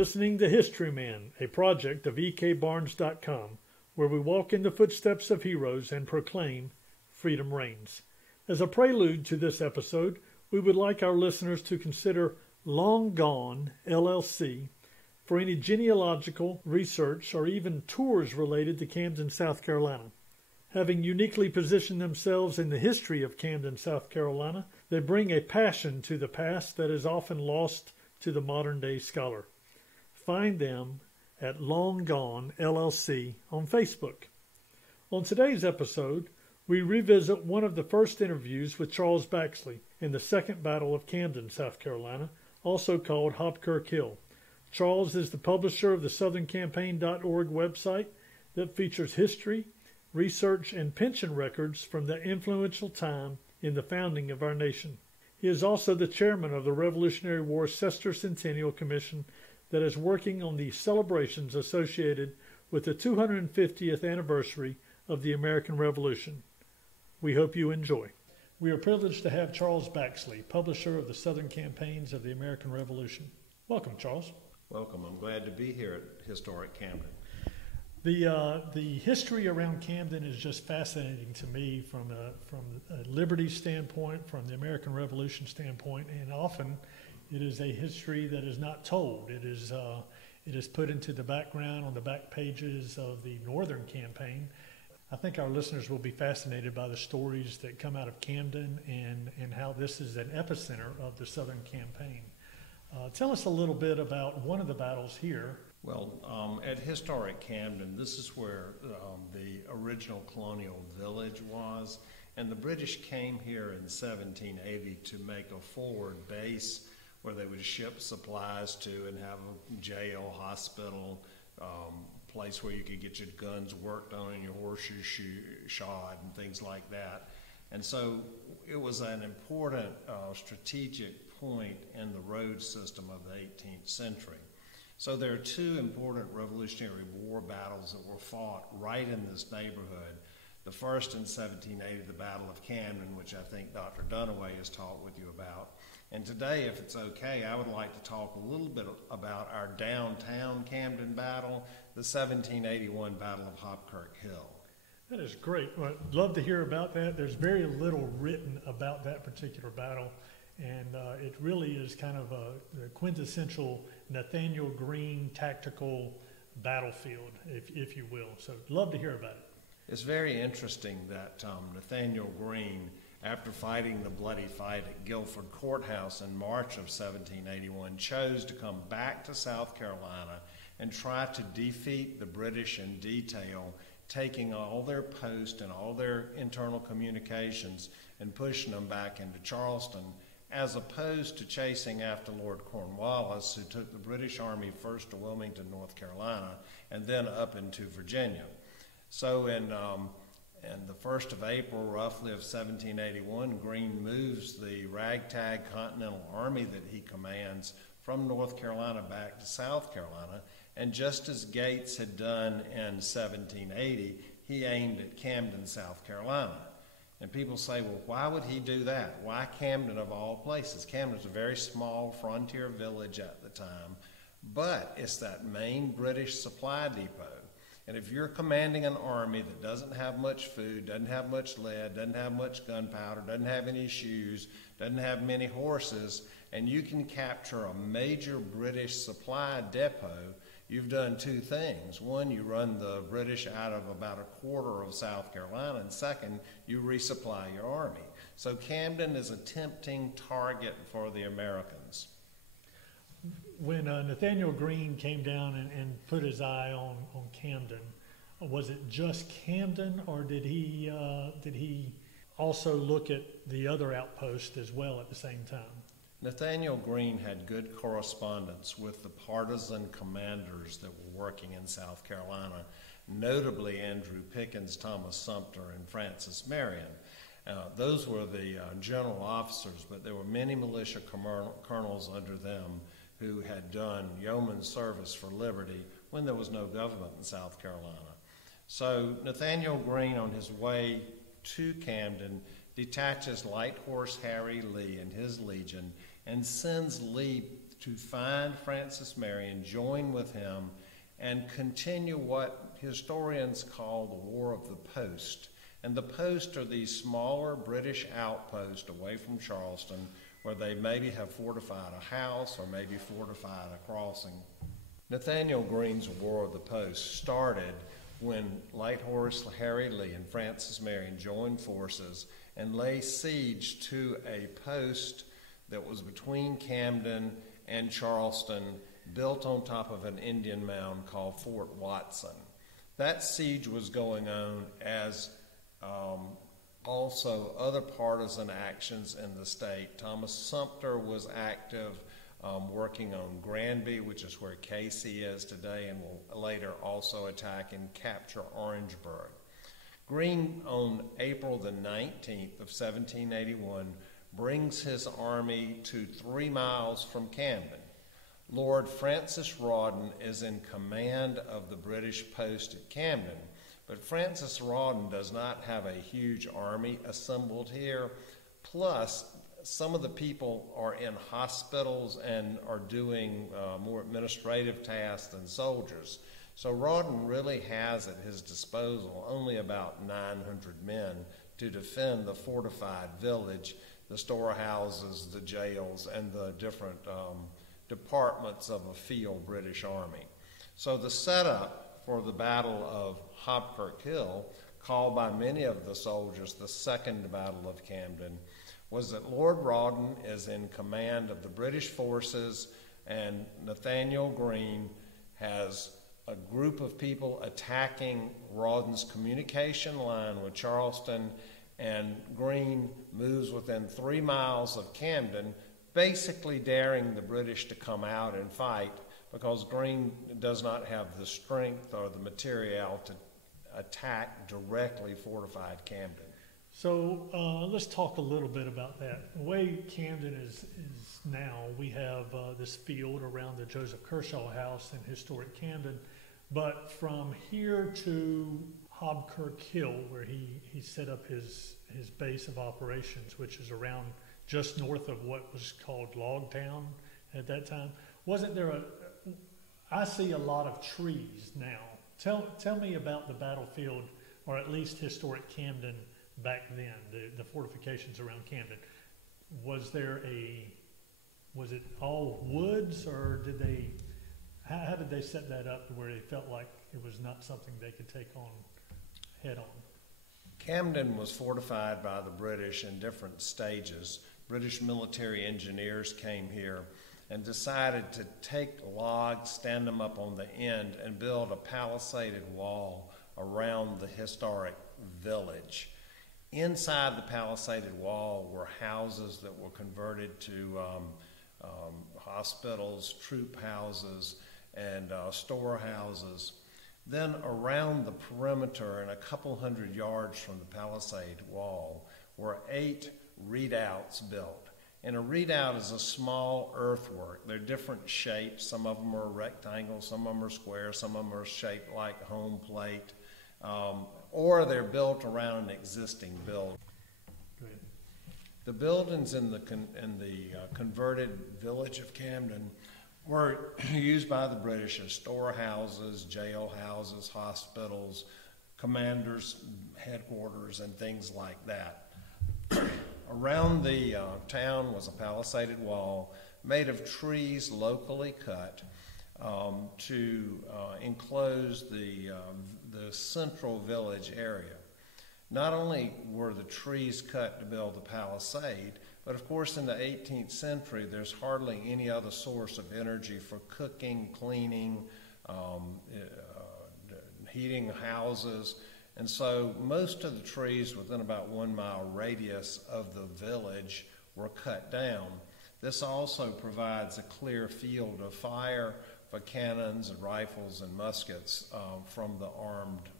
listening to Historyman, a project of ekbarnes.com, where we walk in the footsteps of heroes and proclaim freedom reigns. As a prelude to this episode, we would like our listeners to consider Long Gone, LLC, for any genealogical research or even tours related to Camden, South Carolina. Having uniquely positioned themselves in the history of Camden, South Carolina, they bring a passion to the past that is often lost to the modern-day scholar. Find them at Long Gone LLC on Facebook. On today's episode, we revisit one of the first interviews with Charles Baxley in the Second Battle of Camden, South Carolina, also called Hobkirk Hill. Charles is the publisher of the southerncampaign.org website that features history, research, and pension records from that influential time in the founding of our nation. He is also the chairman of the Revolutionary War Sesquicentennial Commission that is working on the celebrations associated with the 250th anniversary of the American Revolution. We hope you enjoy. We are privileged to have Charles Baxley, publisher of the Southern Campaigns of the American Revolution. Welcome, Charles. Welcome. I'm glad to be here at Historic Camden. The history around Camden is just fascinating to me from a liberty standpoint, from the American Revolution standpoint, and often it is a history that is not told. It is put into the background on the back pages of the Northern Campaign. I think our listeners will be fascinated by the stories that come out of Camden and how this is an epicenter of the Southern Campaign. Tell us a little bit about one of the battles here. Well, at Historic Camden, this is where the original colonial village was, and the British came here in 1780 to make a forward base where they would ship supplies to and have a jail, hospital, place where you could get your guns worked on and your horses shod and things like that. And so it was an important strategic point in the road system of the 18th century. So there are two important Revolutionary War battles that were fought right in this neighborhood. The first in 1780, the Battle of Camden, which I think Dr. Dunaway has talked with you about. And today, if it's okay, I would like to talk a little bit about our downtown Camden battle, the 1781 Battle of Hobkirk Hill. That is great. Well, I'd love to hear about that. There's very little written about that particular battle, and it really is kind of a quintessential Nathaniel Greene tactical battlefield, if you will. So love to hear about it. It's very interesting that Nathanael Greene, after fighting the bloody fight at Guilford Courthouse in March of 1781, chose to come back to South Carolina and try to defeat the British in detail, taking all their posts and all their internal communications and pushing them back into Charleston, as opposed to chasing after Lord Cornwallis, who took the British Army first to Wilmington, North Carolina, and then up into Virginia. So in the 1st of April, roughly, of 1781, Greene moves the ragtag Continental Army that he commands from North Carolina back to South Carolina, and just as Gates had done in 1780, he aimed at Camden, South Carolina. And people say, well, why would he do that? Why Camden of all places? Camden's a very small frontier village at the time, but it's that main British supply depot. And if you're commanding an army that doesn't have much food, doesn't have much lead, doesn't have much gunpowder, doesn't have any shoes, doesn't have many horses, and you can capture a major British supply depot, you've done two things. One, you run the British out of about a quarter of South Carolina, and second, you resupply your army. So Camden is a tempting target for the Americans. When Nathanael Greene came down and put his eye on Camden, was it just Camden, or did he also look at the other outposts as well at the same time? Nathanael Greene had good correspondence with the partisan commanders that were working in South Carolina, notably Andrew Pickens, Thomas Sumter, and Francis Marion. Those were the general officers, but there were many militia colonels under them who had done yeoman service for liberty when there was no government in South Carolina. So Nathanael Greene, on his way to Camden, detaches Light Horse Harry Lee and his legion and sends Lee to find Francis Marion, join with him, and continue what historians call the War of the Post. And the posts are these smaller British outposts away from Charleston where they maybe have fortified a house or maybe fortified a crossing. Nathanael Greene's War of the Post started when Light Horse Harry Lee and Francis Marion joined forces and laid siege to a post that was between Camden and Charleston, built on top of an Indian mound called Fort Watson. That siege was going on as also other partisan actions in the state. Thomas Sumter was active, working on Granby, which is where Casey is today, and will later also attack and capture Orangeburg. Greene, on April the 19th of 1781, brings his army to 3 miles from Camden. Lord Francis Rodden is in command of the British post at Camden, but Francis Rodden does not have a huge army assembled here. Plus, some of the people are in hospitals and are doing more administrative tasks than soldiers. So Rodden really has at his disposal only about 900 men to defend the fortified village, the storehouses, the jails, and the different departments of a field British army. So the setup for the Battle of Hobkirk Hill, called by many of the soldiers the Second Battle of Camden, was that Lord Rodden is in command of the British forces, and Nathanael Greene has a group of people attacking Rodden's communication line with Charleston, and Greene moves within 3 miles of Camden, basically daring the British to come out and fight because Greene does not have the strength or the material to attack directly fortified Camden. So let's talk a little bit about that. The way Camden is now, we have this field around the Joseph Kershaw House in historic Camden, but from here to Hobkirk Hill, where he set up his base of operations, which is around just north of what was called Logtown at that time, wasn't there I see a lot of trees now. Tell me about the battlefield, or at least historic Camden back then, the fortifications around Camden. Was it all woods, or how did they set that up to where they felt like it was not something they could take on head on? Camden was fortified by the British in different stages. British military engineers came here and decided to take logs, stand them up on the end, and build a palisaded wall around the historic village. Inside the palisaded wall were houses that were converted to hospitals, troop houses, and storehouses. Then around the perimeter and a couple hundred yards from the palisade wall were 8 redoubts built. And a redoubt is a small earthwork. They're different shapes. Some of them are rectangles, some of them are square, some of them are shaped like home plate, or they're built around an existing building. The buildings in the converted village of Camden were used by the British as storehouses, jail houses, hospitals, commanders' headquarters, and things like that. Around the town was a palisaded wall made of trees locally cut to enclose the central village area. Not only were the trees cut to build the palisade, but of course in the 18th century there's hardly any other source of energy for cooking, cleaning, heating houses. And so most of the trees within about 1 mile radius of the village were cut down. This also provides a clear field of fire for cannons and rifles and muskets from the armed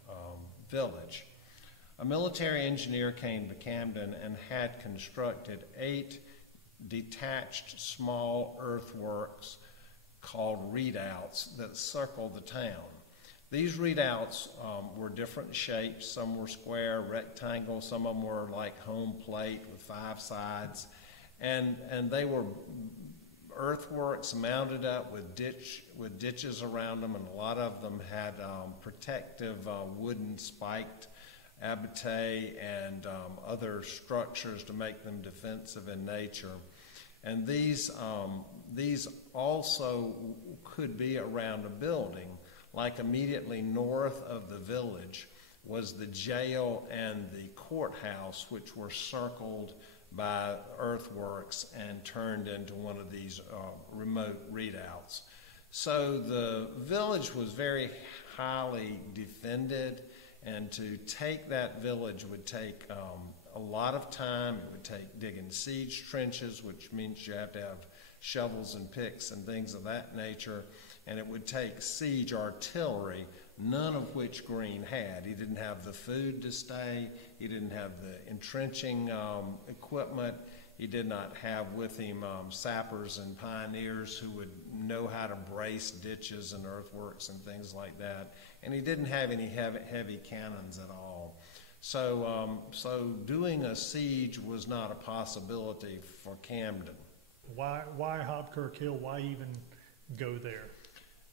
village. A military engineer came to Camden and had constructed 8 detached small earthworks called redoubts that circled the town. These redoubts were different shapes. Some were square, rectangle. Some of them were like home plate with 5 sides. And they were earthworks mounted up with ditches around them, and a lot of them had protective wooden spiked abattis and other structures to make them defensive in nature. And these also could be around a building, like immediately north of the village was the jail and the courthouse, which were circled by earthworks and turned into one of these remote redoubts. So the village was very highly defended, and to take that village would take a lot of time. It would take digging siege trenches, which means you have to have shovels and picks and things of that nature, and it would take siege artillery, none of which Greene had. He didn't have the food to stay. He didn't have the entrenching equipment. He did not have with him sappers and pioneers who would know how to brace ditches and earthworks and things like that. And he didn't have any heavy cannons at all. So doing a siege was not a possibility for Camden. Why Hobkirk Hill? Why even go there?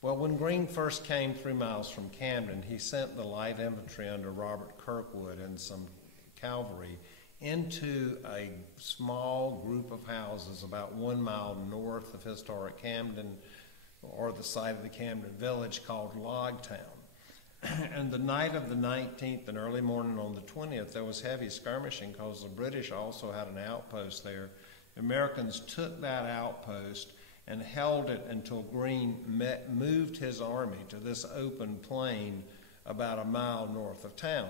Well, when Greene first came 3 miles from Camden, he sent the light infantry under Robert Kirkwood and some cavalry into a small group of houses about 1 mile north of historic Camden, or the site of the Camden village, called Logtown. And the night of the 19th and early morning on the 20th, there was heavy skirmishing because the British also had an outpost there. The Americans took that outpost and held it until Greene moved his army to this open plain about 1 mile north of town.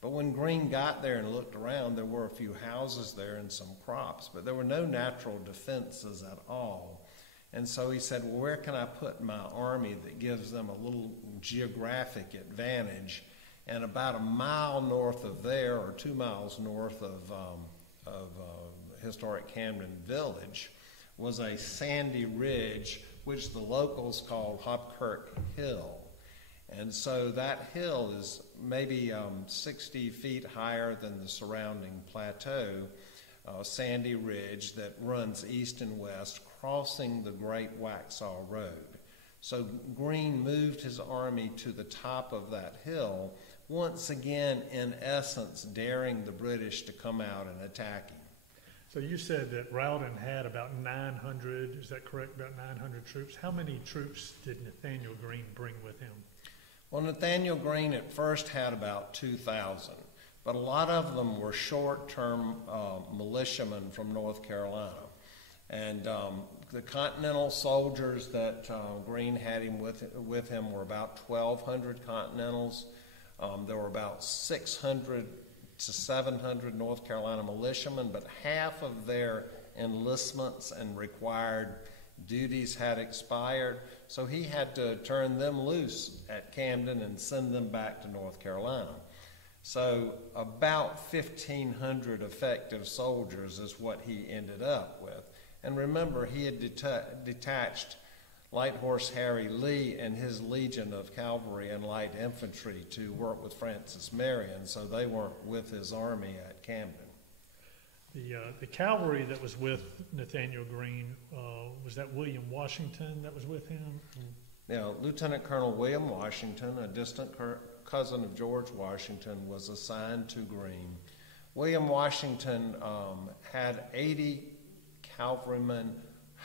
But when Greene got there and looked around, there were a few houses there and some crops, but there were no natural defenses at all. And so he said, well, where can I put my army that gives them a little geographic advantage? And about 1 mile north of there, or 2 miles north of historic Camden village, was a sandy ridge, which the locals called Hobkirk Hill. And so that hill is maybe 60 feet higher than the surrounding plateau, sandy ridge that runs east and west, crossing the Great Waxhaw Road. So Greene moved his army to the top of that hill, once again, in essence, daring the British to come out and attack him. So you said that Rodden had about 900, is that correct, about 900 troops? How many troops did Nathanael Greene bring with him? Well, Nathanael Greene at first had about 2,000, but a lot of them were short-term militiamen from North Carolina. And the Continental soldiers that Greene had with him were about 1,200 Continentals. There were about 600 to 700 North Carolina militiamen, but half of their enlistments and required duties had expired, so he had to turn them loose at Camden and send them back to North Carolina. So about 1,500 effective soldiers is what he ended up with. And remember, he had detached Light Horse Harry Lee and his legion of cavalry and light infantry to work with Francis Marion, so they weren't with his army at Camden. The cavalry that was with Nathanael Greene, was that William Washington that was with him? Now, Lieutenant Colonel William Washington, a distant cousin of George Washington, was assigned to Greene. William Washington had 80 cavalrymen.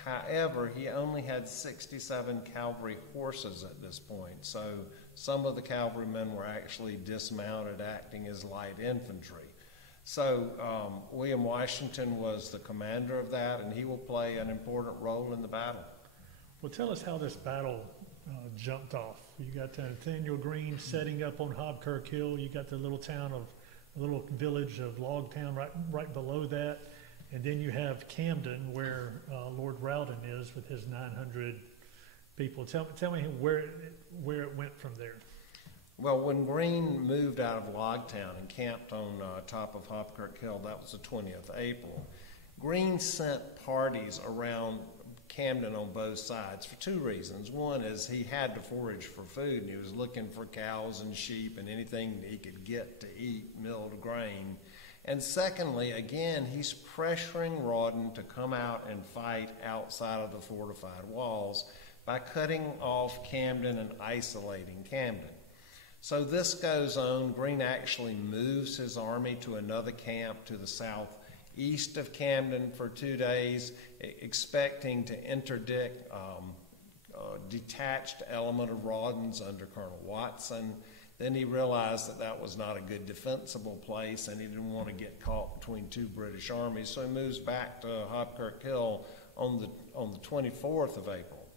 However, he only had 67 cavalry horses at this point, so some of the cavalrymen were actually dismounted, acting as light infantry. So William Washington was the commander of that, and he will play an important role in the battle. Well, tell us how this battle jumped off. You got Nathanael Greene setting up on Hobkirk Hill. You got the little village of Logtown right below that. And then you have Camden, where Lord Rodden is with his 900 people. Tell me where it went from there. Well, when Greene moved out of Logtown and camped on top of Hobkirk Hill, that was the 20th of April, Greene sent parties around Camden on both sides for two reasons. One is he had to forage for food, and he was looking for cows and sheep and anything that he could get to eat, milled grain. And secondly, again, he's pressuring Rodden to come out and fight outside of the fortified walls by cutting off Camden and isolating Camden. So this goes on. Greene actually moves his army to another camp to the southeast of Camden for 2 days, expecting to interdict a detached element of Rodden's under Colonel Watson. Then he realized that that was not a good defensible place, and he didn't want to get caught between two British armies, so he moves back to Hobkirk Hill on the 24th of April.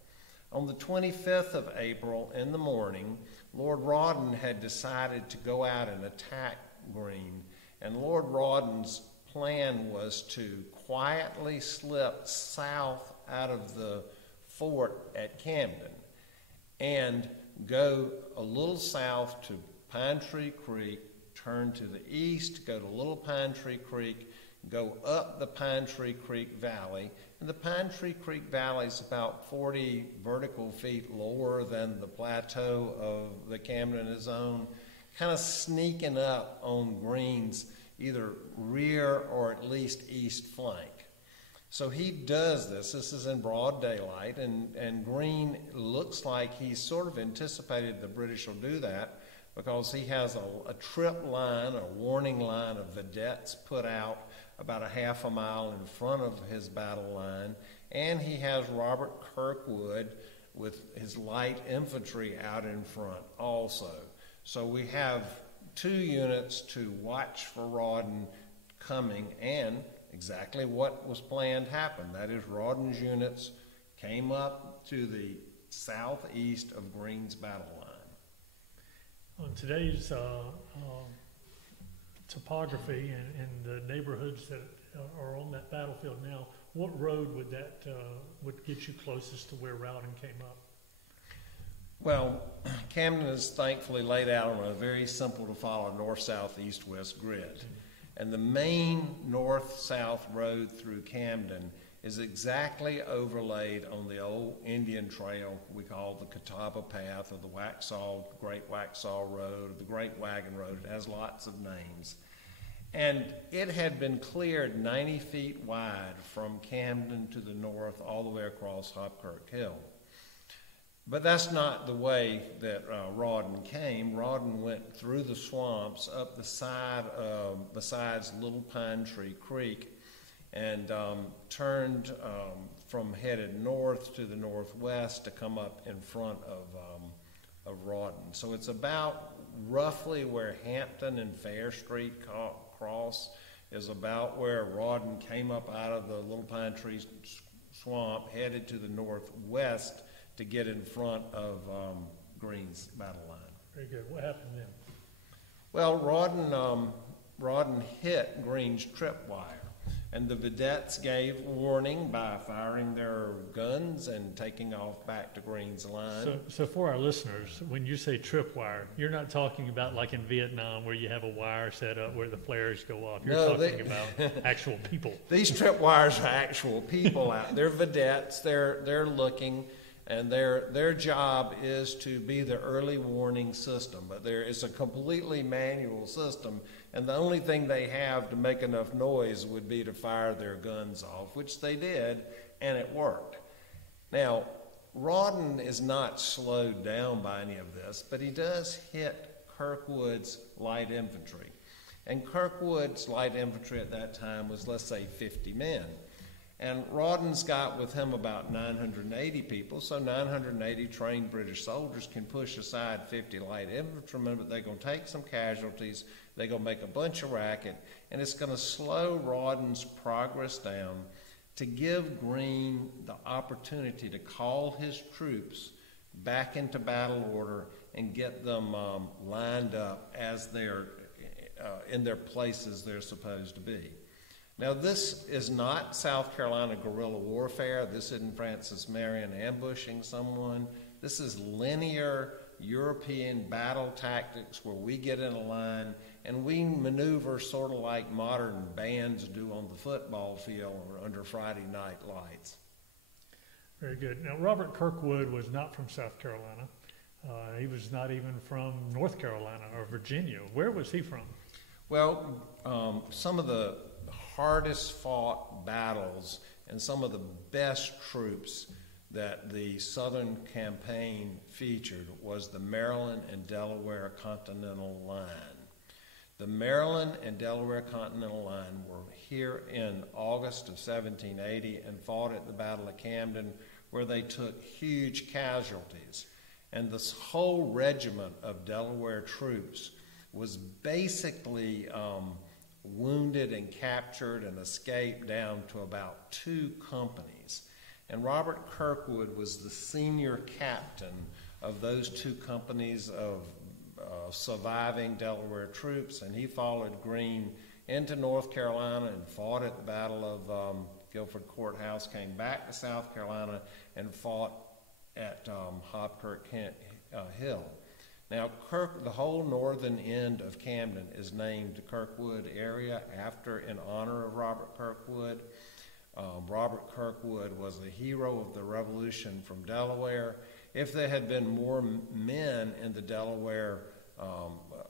On the 25th of April in the morning, Lord Rodden had decided to go out and attack Greene, and Lord Rodden's plan was to quietly slip south out of the fort at Camden and go a little south to Pine Tree Creek, turn to the east, go to Little Pine Tree Creek, go up the Pine Tree Creek Valley. And the Pine Tree Creek Valley is about 40 vertical feet lower than the plateau of the Camden is on, kind of sneaking up on Greene's either rear or at least east flank. So he does this. This is in broad daylight, and Greene looks like he's sort of anticipated the British will do that because he has a trip line, a warning line of vedettes put out about a half a mile in front of his battle line, and he has Robert Kirkwood with his light infantry out in front also. So we have 2 units to watch for Rodden coming, and exactly what was planned happened. That is, Rodden's units came up to the southeast of Greene's battle line. On today's topography and the neighborhoods that are on that battlefield now, what road would that would get you closest to where Rodden came up? Well, Camden is thankfully laid out on a very simple to follow north, south, east, west grid. And the main north-south road through Camden is exactly overlaid on the old Indian trail we call the Catawba Path, or the Great Waxhaw Road, or the Great Wagon Road. It has lots of names. And it had been cleared 90 feet wide from Camden to the north all the way across Hobkirk Hill. But that's not the way that Rodden came. Rodden went through the swamps up the side of, besides Little Pine Tree Creek, and turned from headed north to the northwest to come up in front of Rodden. So it's about roughly where Hampton and Fair Street cross, is about where Rodden came up out of the Little Pine Tree swamp, headed to the northwest to get in front of Greene's battle line. Very good. What happened then? Well, Rodden hit Greene's tripwire, and the vedettes gave warning by firing their guns and taking off back to Greene's line. So for our listeners, when you say tripwire, you're not talking about like in Vietnam where you have a wire set up where the flares go off. You're talking about actual people. These tripwires are actual people out. They're vedettes. They're looking. And their job is to be the early warning system. But it's a completely manual system, and the only thing they have to make enough noise would be to fire their guns off, which they did, and it worked. Now, Rodden is not slowed down by any of this, but he does hit Kirkwood's light infantry. And Kirkwood's light infantry at that time was, let's say, 50 men. And Rodden's got with him about 980 people, so 980 trained British soldiers can push aside 50 light infantrymen, but they're going to take some casualties, they're going to make a bunch of racket, and it's going to slow Rodden's progress down to give Greene the opportunity to call his troops back into battle order and get them lined up as they're in their places they're supposed to be. Now, this is not South Carolina guerrilla warfare. This isn't Francis Marion ambushing someone. This is linear European battle tactics where we get in a line and we maneuver sort of like modern bands do on the football field or under Friday night lights. Very good. Now, Robert Kirkwood was not from South Carolina. He was not even from North Carolina or Virginia. Where was he from? Well, some of the hardest fought battles and some of the best troops that the Southern campaign featured was the Maryland and Delaware Continental Line. The Maryland and Delaware Continental Line were here in August of 1780 and fought at the Battle of Camden, where they took huge casualties. And this whole regiment of Delaware troops was basically wounded and captured and escaped down to about 2 companies. And Robert Kirkwood was the senior captain of those 2 companies of surviving Delaware troops, and he followed Greene into North Carolina and fought at the Battle of Guilford Courthouse, came back to South Carolina and fought at Hobkirk Hill. Now, the whole northern end of Camden is named the Kirkwood area in honor of Robert Kirkwood. Robert Kirkwood was a hero of the Revolution from Delaware. If there had been more men in the Delaware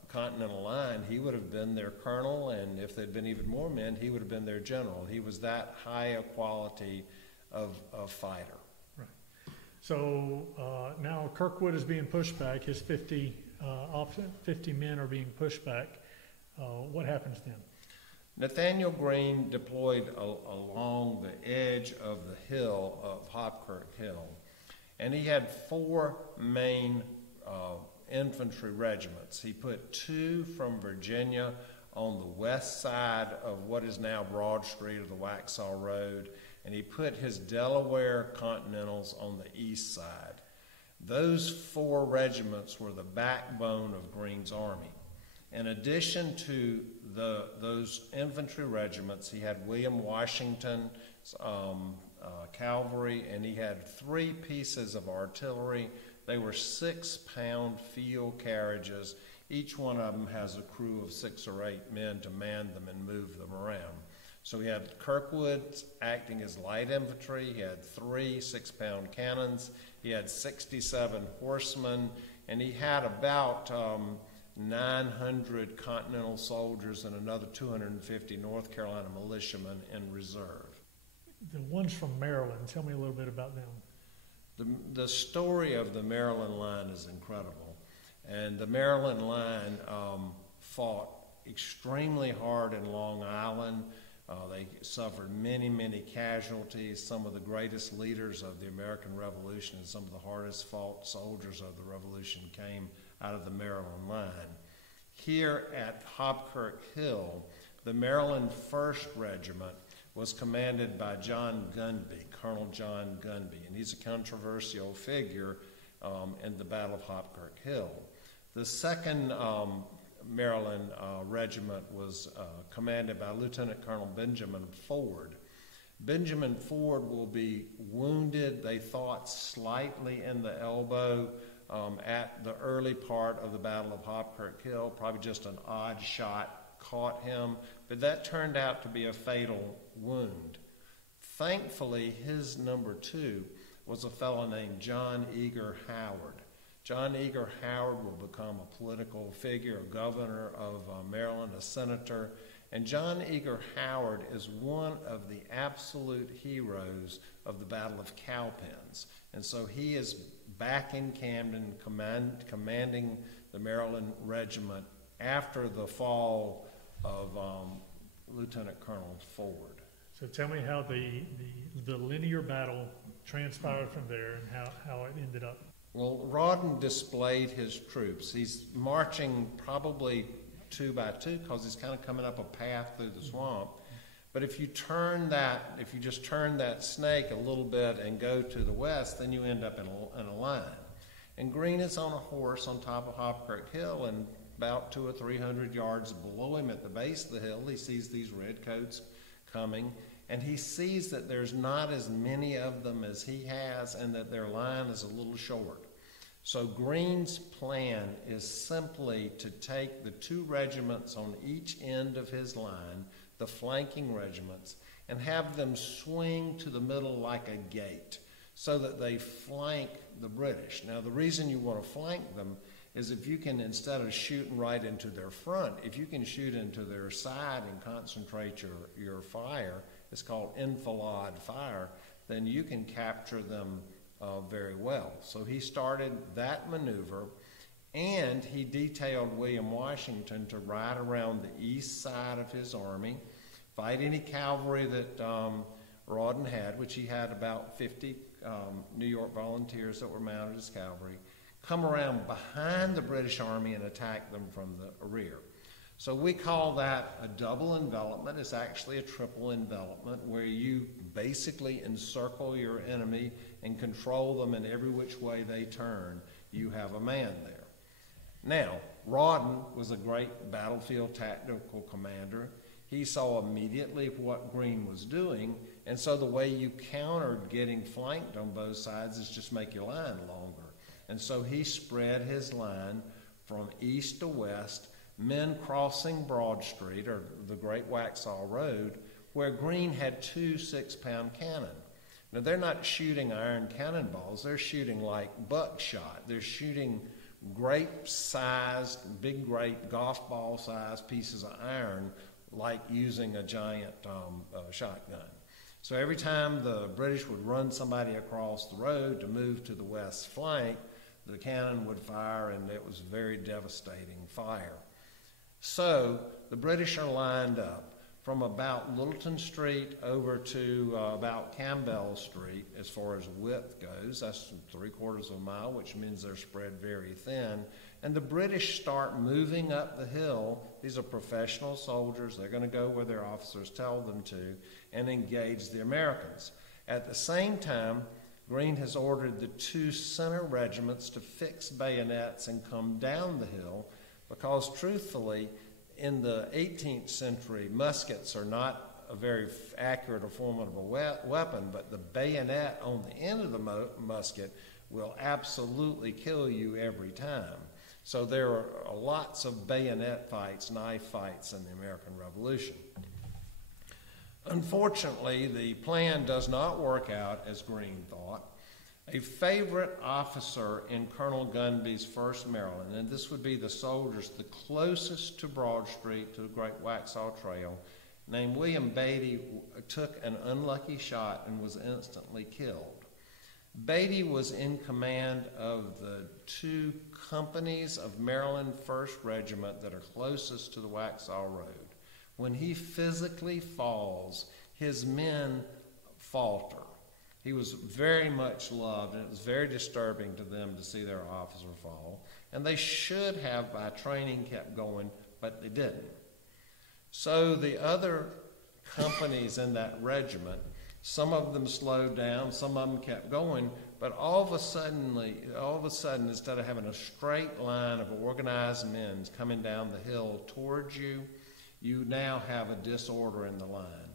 Continental Line, he would have been their colonel, and if there had been even more men, he would have been their general. He was that high a quality of fighter. Right. So now Kirkwood is being pushed back. His 50 men are being pushed back. What happens then? Nathanael Greene deployed along the edge of the hill of Hobkirk Hill, and he had 4 main infantry regiments. He put 2 from Virginia on the west side of what is now Broad Street or the Waxhaw Road, and he put his Delaware Continentals on the east side. Those 4 regiments were the backbone of Greene's army. In addition to those infantry regiments, he had William Washington's cavalry, and he had 3 pieces of artillery. They were 6-pound field carriages. Each one of them has a crew of 6 or 8 men to man them and move them around. So he had Kirkwood acting as light infantry. He had 3 6-pound cannons. He had 67 horsemen, and he had about 900 Continental soldiers and another 250 North Carolina militiamen in reserve. The ones from Maryland, tell me a little bit about them. The story of the Maryland line is incredible. And the Maryland line fought extremely hard in Long Island. They suffered many, many casualties. Some of the greatest leaders of the American Revolution and some of the hardest fought soldiers of the Revolution came out of the Maryland line. Here at Hobkirk Hill, the Maryland 1st Regiment was commanded by John Gunby, Colonel John Gunby, and he's a controversial figure in the Battle of Hobkirk Hill. The 2nd Maryland Regiment was commanded by Lieutenant Colonel Benjamin Ford. Benjamin Ford will be wounded, they thought, slightly in the elbow at the early part of the Battle of Hobkirk Hill. Probably just an odd shot caught him, but that turned out to be a fatal wound. Thankfully, his number 2 was a fellow named John Eager Howard. John Eager Howard will become a political figure, a governor of Maryland, a senator, and John Eager Howard is one of the absolute heroes of the Battle of Cowpens. And so he is back in Camden commanding the Maryland Regiment after the fall of Lieutenant Colonel Ford. So tell me how the linear battle transpired from there and how it ended up. Well, Rodden displayed his troops. He's marching probably 2 by 2 because he's kind of coming up a path through the swamp. But if you just turn that snake a little bit and go to the west, then you end up in a line. And Greene is on a horse on top of Hobkirk Hill, and about 200 or 300 yards below him at the base of the hill, he sees these redcoats coming, and he sees that there's not as many of them as he has and that their line is a little short. So Greene's plan is simply to take the 2 regiments on each end of his line, the flanking regiments, and have them swing to the middle like a gate so that they flank the British. Now, the reason you want to flank them is if you can, instead of shooting right into their front, if you can shoot into their side and concentrate your fire, it's called enfilade fire, then you can capture them very well. So he started that maneuver, and he detailed William Washington to ride around the east side of his army, fight any cavalry that Rodden had, which he had about 50 New York volunteers that were mounted as cavalry, come around behind the British army and attack them from the rear. So we call that a double envelopment. It's actually a triple envelopment, where you basically encircle your enemy and control them in every which way they turn. You have a man there. Now, Rodden was a great battlefield tactical commander. He saw immediately what Greene was doing, and so the way you countered getting flanked on both sides is just make your line longer. And so he spread his line from east to west, men crossing Broad Street, or the Great Waxhaw Road, where Greene had 2 6-pound cannon. Now, they're not shooting iron cannonballs. They're shooting like buckshot. They're shooting grape-sized, big grape, golf ball-sized pieces of iron, like using a giant shotgun. So every time the British would run somebody across the road to move to the west flank, the cannon would fire, and it was very devastating fire. So the British are lined up from about Littleton Street over to about Campbell Street as far as width goes. That's 3/4 of a mile, which means they're spread very thin. And the British start moving up the hill. These are professional soldiers. They're going to go where their officers tell them to and engage the Americans. At the same time, Greene has ordered the 2 center regiments to fix bayonets and come down the hill, because truthfully, in the 18th century, muskets are not a very accurate or formidable weapon, but the bayonet on the end of the musket will absolutely kill you every time. So there are lots of bayonet fights, knife fights in the American Revolution. Unfortunately, the plan does not work out as Greene thought. A favorite officer in Colonel Gunby's 1st Maryland, and this would be the soldiers the closest to Broad Street, to the Great Waxhaw Trail, named William Beatty, took an unlucky shot and was instantly killed. Beatty was in command of the 2 companies of Maryland 1st Regiment that are closest to the Waxhaw Road. When he physically falls, his men falter. He was very much loved, and it was very disturbing to them to see their officer fall. And they should have, by training, kept going, but they didn't. So the other companies in that regiment, some of them slowed down, some of them kept going, but all of a sudden, instead of having a straight line of organized men coming down the hill towards you, you now have a disorder in the line.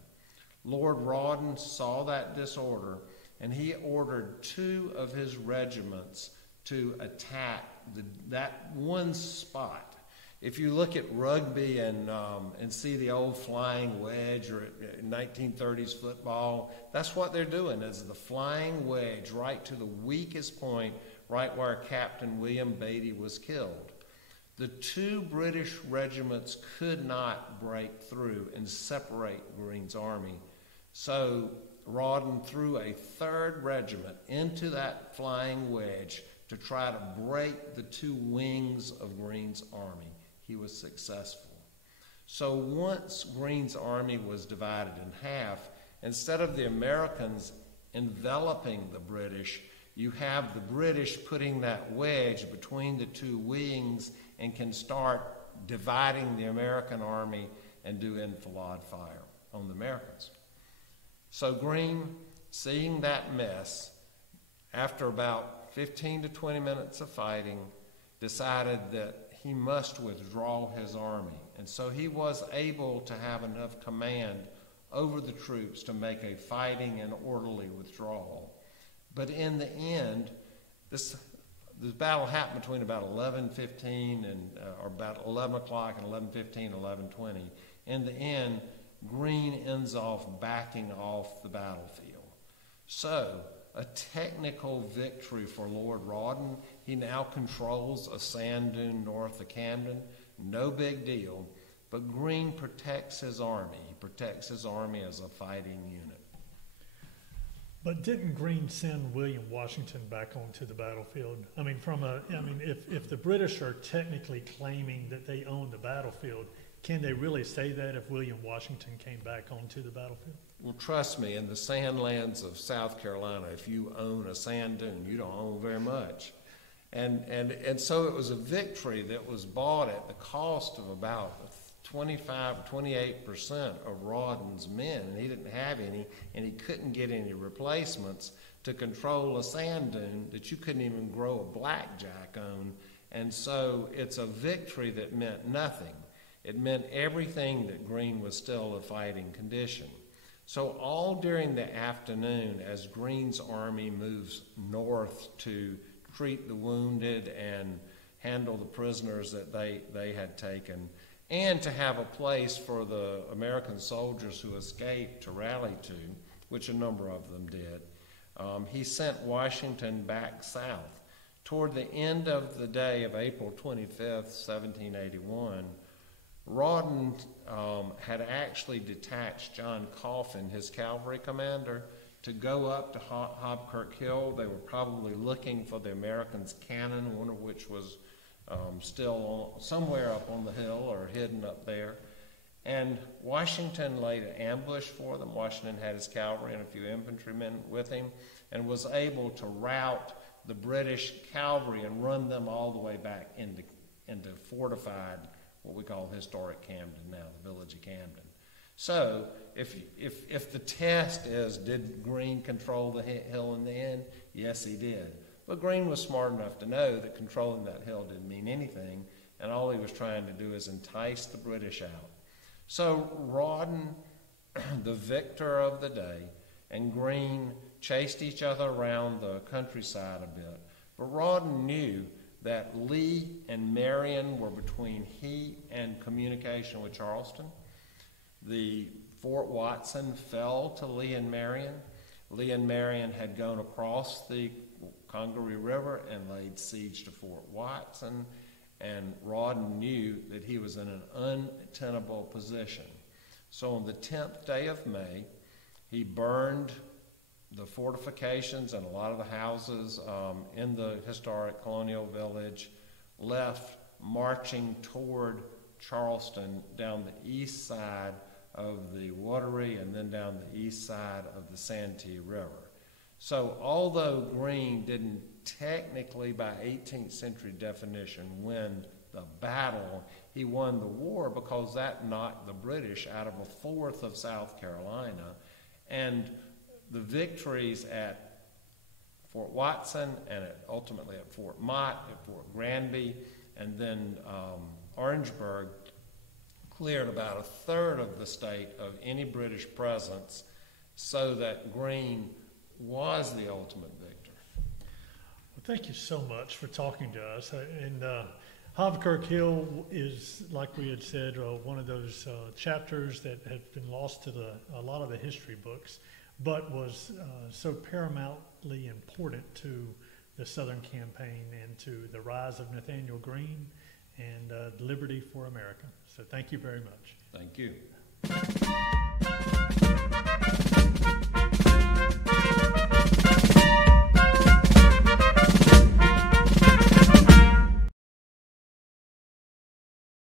Lord Rodden saw that disorder, and he ordered 2 of his regiments to attack that one spot. If you look at rugby and see the old flying wedge, or 1930s football, that's what they're doing, is the flying wedge right to the weakest point, right where Captain William Beatty was killed. The 2 British regiments could not break through and separate Greene's army. So Rodden threw a 3rd regiment into that flying wedge to try to break the 2 wings of Greene's army. He was successful. So once Greene's army was divided in half, instead of the Americans enveloping the British, you have the British putting that wedge between the 2 wings and can start dividing the American army and do enfilade fire on the Americans. So Greene, seeing that mess, after about 15 to 20 minutes of fighting, decided that he must withdraw his army. And so he was able to have enough command over the troops to make a fighting and orderly withdrawal. But in the end, this battle happened between about 11:15 or about 11 o'clock and 11:15, 11:20. In the end, Greene ends off backing off the battlefield. So a technical victory for Lord Rodden. He now controls a sand dune north of Camden. No big deal. But Greene protects his army. He protects his army as a fighting unit. But didn't Greene send William Washington back onto the battlefield? I mean, if the British are technically claiming that they own the battlefield, can they really say that if William Washington came back onto the battlefield? Well, trust me, in the sandlands of South Carolina, if you own a sand dune, you don't own very much. And so it was a victory that was bought at the cost of about 25 or 28% of Rodden's men, and he didn't have any, and he couldn't get any replacements to control a sand dune that you couldn't even grow a blackjack on. And so it's a victory that meant nothing. It meant everything that Greene was still a fighting condition. So all during the afternoon, as Greene's army moves north to treat the wounded and handle the prisoners that they had taken, and to have a place for the American soldiers who escaped to rally to, which a number of them did, he sent Washington back south. Toward the end of the day of April 25th, 1781, Rodden had actually detached John Coffin, his cavalry commander, to go up to Hobkirk Hill. They were probably looking for the Americans' cannon, one of which was still somewhere up on the hill or hidden up there. And Washington laid an ambush for them. Washington had his cavalry and a few infantrymen with him and was able to rout the British cavalry and run them all the way back into fortified, what we call historic Camden now, the village of Camden. So if the test is, did Greene control the hill in the end? Yes, he did. But Greene was smart enough to know that controlling that hill didn't mean anything, and all he was trying to do is entice the British out. So Rodden, the victor of the day, and Greene chased each other around the countryside a bit. But Rodden knew that Lee and Marion were between he and communication with Charleston. The Fort Watson fell to Lee and Marion. Lee and Marion had gone across the Congaree River and laid siege to Fort Watson, and Rodden knew that he was in an untenable position. So on the 10th day of May, he burned the fortifications and a lot of the houses in the historic colonial village, left marching toward Charleston down the east side of the Wateree and then down the east side of the Santee River. So although Greene didn't technically, by 18th century definition, win the battle, he won the war because that knocked the British out of a fourth of South Carolina. And the victories at Fort Watson and ultimately at Fort Mott, at Fort Granby, and then Orangeburg cleared about a third of the state of any British presence, so that Greene was the ultimate victor. Well, thank you so much for talking to us. And Hobkirk Hill is, like we had said, one of those chapters that had been lost to a lot of the history books, but was so paramountly important to the Southern campaign and to the rise of Nathanael Greene and liberty for America. So thank you very much. Thank you.